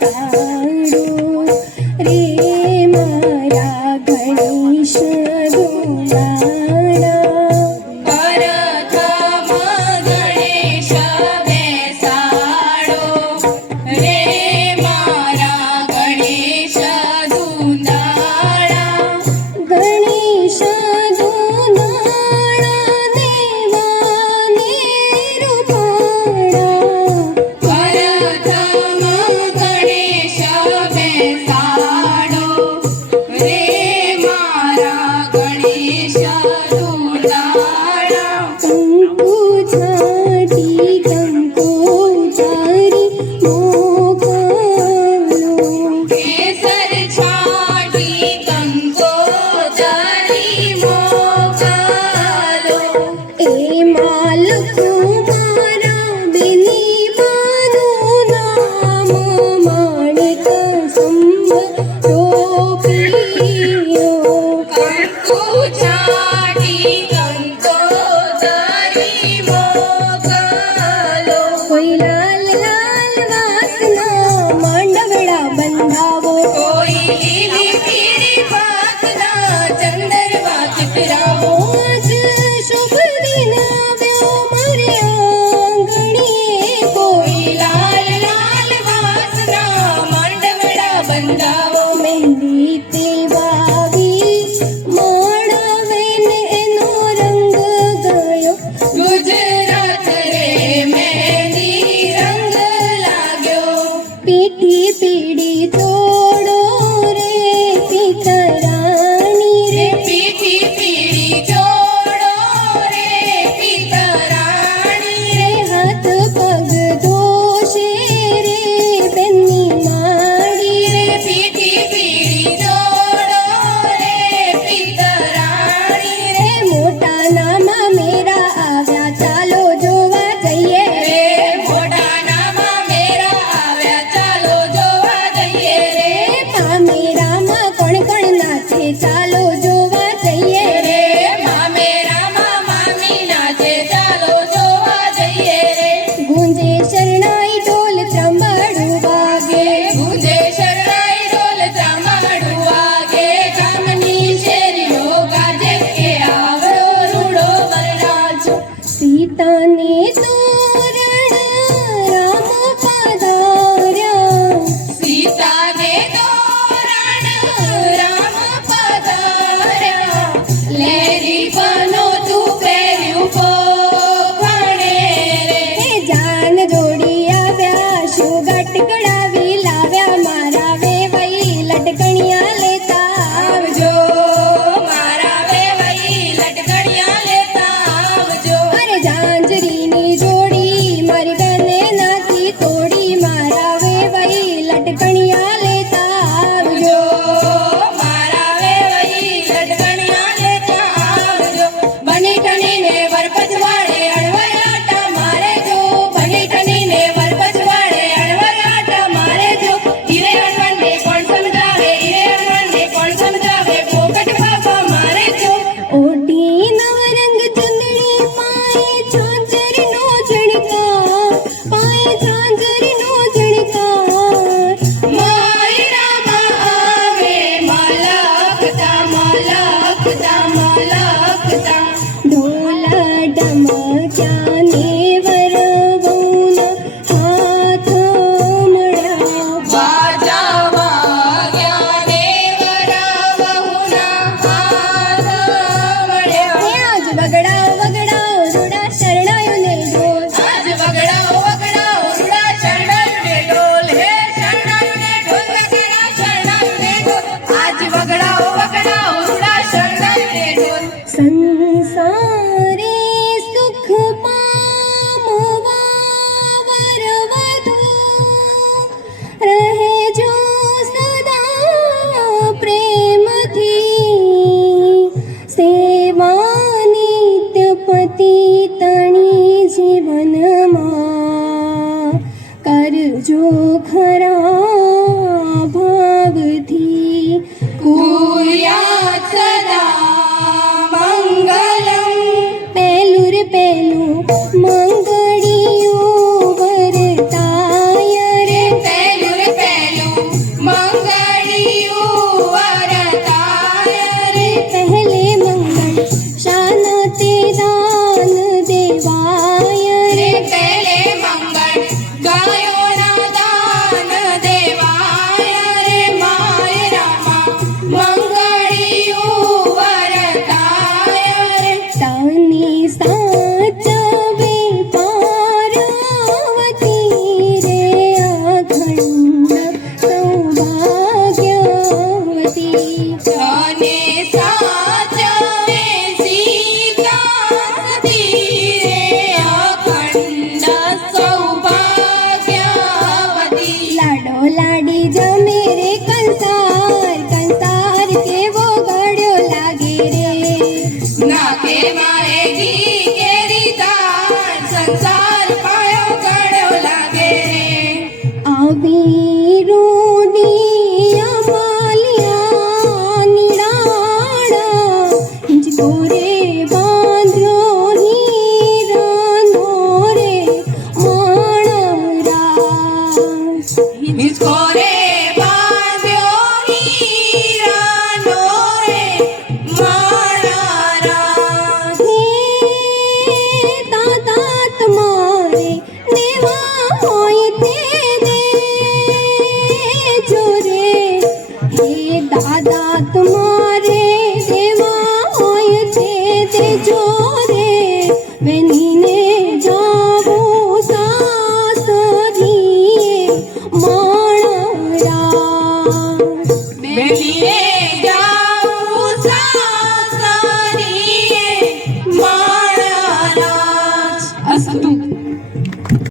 બેસાડો રે મારા ગણેશ દુલાળા. પ્રથમ ગણેશ બેસાડો રે મારા ગણેશ દુલાળા. ગણેશ દુલાળા દેવાને રૂપાળા. પ્રથમ ગણેશ બેસાડો રે મારા ગણેશ દુલાળા. કંકુ છાટી કંકુ ચારી મોકલો. કેસર છાટી કંકોત્રી મોકલો. એ માલકું મારા બેની માનું નામ માણિક સંભળો પ્રિયો. કંકુ છાટી કંકોત્રી મોકલો. કોઈ લાલ લાલ વાસના માંડવડા બંધાવો. કોઈ લીલી પીળી પાકના ચંદરવા ચિતરાવો. આજ શુભ દિન આવ્યો મારે આંગણીએ. કોઈ કોઈ લાલ લાલ વાસના માંડવડા બંધાવો. મહેંદી તે વાવી માળાવેને એનો રંગ ગયો. ગુજરાત રે મહેંદી રંગ લાગ્યો. પીઠી પીડી તોડો રે પિતરાણી રે. પીઠી પીળી જોડો રે પિતરાણી રે હાથ પગ ધોશે રે બેની માડી રે. રે. પીઠી પીળી જોડો રે પિતરાણી રે મોટા નામાં મેરા આવ્યા ચાલો જોવા જઈએ. રે. મોઢાનામાં મેરા આવ્યા ચાલો જોવા જઈએ રે. પામેરામાં કોણ કોણ નાચે ચાલો જોવા જઈએ. રે મામેરામાં મામી નાચે ચાલો જોવા જઈએ રે. ગુંજે શરણાઈ ઢોલ ત્રંબાડું વાગે. ગુંજે શરણાઈ ઢોલ ત્રામાડું વાગે. ગામની શેરીઓ ગાજે કે આવરો રૂડો વરરાજો. સીતાને તોરણ રામ પધાર્યા. સીતાને તોરણ રામ પધાર્યા. લેરી બનોતું પહેર્યું પોપણે રે. હે જાન જોડી આવ્યા શું ગટગડાવી લાવ્યા. મારા વેવાઈ લટકણિયા લેતા આવજો. આવજો મારા વેવાઈ લટકણિયા લેતા આવજો. અરે ઝાંઝરીની જોડી મારી બેને નાખી તોડી. મારા વેવાઈ લટકણિયા લેતા આવજો. મારા વેવાઈ લટકણિયા લેતા આવજો. બની ઠનીને વર પછવાડે અણવરાટા મારે જો. બની ઠનીને વર પછવાડે અણવરાટા મારે જો. હીરે હણવણને કોણ સમજાવે, હીરે હણવણને કોણ સમજાવે, પોકટ બાપા મારે જો. ઓઢી નવરંગ ચંદડી પાએ ઝાંઝરનો ઝણકાર. પાએ ઝાંઝરનો ઝણકાર. માયરામાં આવે મલકતા મલકતા મલકતા. ઢોલા ડમક્યા ને વરવૌના હાથ મળ્યા. બાજા વાગ્યા ને વરાવહુના હાથ મળ્યા. હે આજ વગડાઓ વગડાઓ રૂડા શરણાયોને ઢોલ. આજ વગડાઓ વગડાઓ રૂડા શરણાયુને ઢોલ. હે શરણાયુને ઢોલ વગડા શરણાયુને ઢોલ. આજ વગડાઓ વગડાઓ રૂડા શરણાયુને ઢોલ. સંસારે સુખ પામવા વરવધુ રહેજો સદા પ્રેમથી. સેવા નિત્ય પતિ તણી જીવનમાં કરજો ખરા ભાવથી. કુર્યાત સદા મંગલમ. પહેલું રે પહેલું મંગળિયું વરતાય રે. પહેલું રે પહેલું લાડી જમે રે કંસાર કંસાર કેવો ગળ્યો લાગે રે નાકે મારે ઘી કેરી તાર સંસાર પાયો ગળ્યો લાગે રે આવી રૂડી અમાલિયા નિરાળા હિંચકો રે બાંધ્યો હીરાનો રે માણરા હિંચકો રે બાંધ્યો હીરાનો રે માળારા હે તાતા તમારે નેવા હોય તે દેજો રે હે દાદા તુમ